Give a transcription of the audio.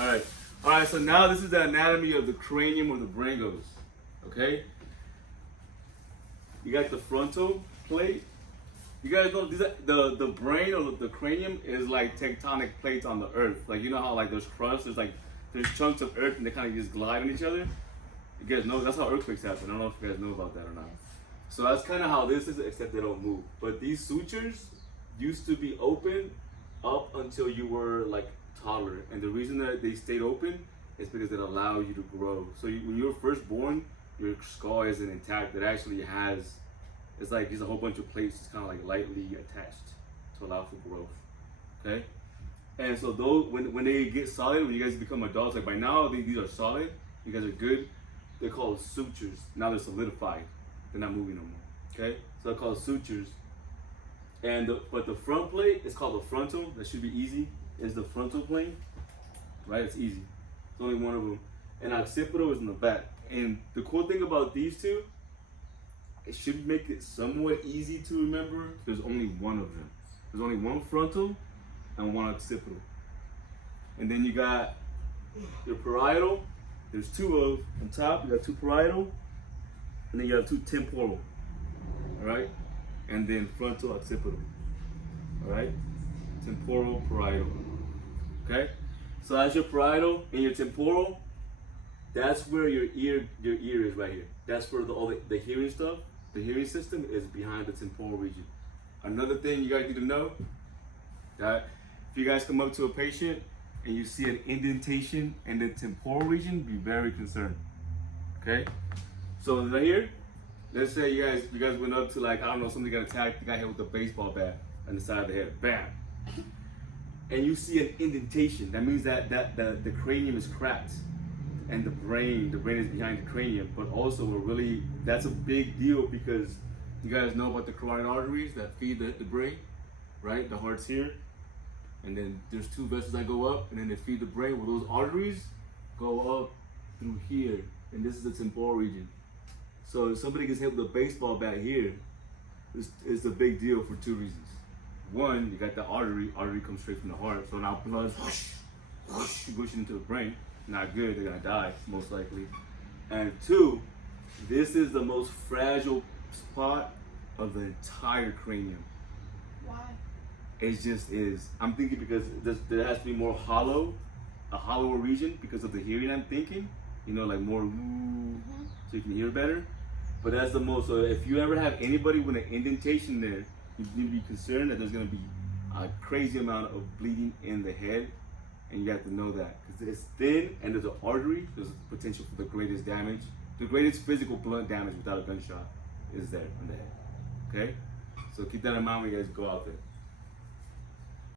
All right, so now this is the anatomy of the cranium or the brain goes, okay? You got the frontal plate. You guys know these are, the brain or the cranium is like tectonic plates on the earth. Like, you know how like there's crust, there's chunks of earth and they kind of just glide on each other? You guys know, that's how earthquakes happen. I don't know if you guys know about that or not. So that's kind of how this is, except they don't move. But these sutures used to be open up until you were like toddler. And the reason that they stayed open is because it allowed you to grow. So when you were first born, your skull isn't intact. It actually has, it's like just a whole bunch of plates just kind of like lightly attached to allow for growth, okay? And so those, when they get solid, when you guys become adults, like by now these are solid, you guys are good, they're called sutures. Now they're solidified, they're not moving no more, okay? So they're called sutures. And but the front plate is called the frontal. That should be easy. Is the frontal plane, right? It's easy. It's only one of them. And occipital is in the back. And the cool thing about these two, it should make it somewhat easy to remember. There's only one of them. There's only one frontal and one occipital. And then you got your parietal. There's two of on top. You got two parietal, and then you have two temporal. All right, and then frontal occipital. All right, temporal parietal. Okay, so that's your parietal and your temporal. That's where your ear is right here. That's where all the hearing stuff, the hearing system is behind the temporal region. Another thing you guys need to know, that if you guys come up to a patient and you see an indentation in the temporal region, be very concerned, okay? So right here, let's say you guys went up to, like, I don't know, somebody got attacked, got hit with a baseball bat on the side of the head, bam. And you see an indentation, that means that the cranium is cracked. And the brain is behind the cranium, but also that's a big deal because you guys know about the carotid arteries that feed the brain, right? The heart's here, and then there's two vessels that go up, and then they feed the brain. Well, those arteries go up through here, and this is the temporal region. So if somebody gets hit with a baseball bat here, it's a big deal for two reasons. One, you got the artery comes straight from the heart, so now blood goes into the brain. Not good, they're gonna die, most likely. And two, this is the most fragile spot of the entire cranium. Why? It just is. I'm thinking because there has to be more a hollower region because of the hearing, I'm thinking. You know, like more so you can hear better. But that's the most, so if you ever have anybody with an indentation there, you need to be concerned that there's gonna be a crazy amount of bleeding in the head. And you have to know that because it's thin and there's an artery, there's potential for the greatest damage. The greatest physical blunt damage without a gunshot is there on the head. Okay? So keep that in mind when you guys go out there.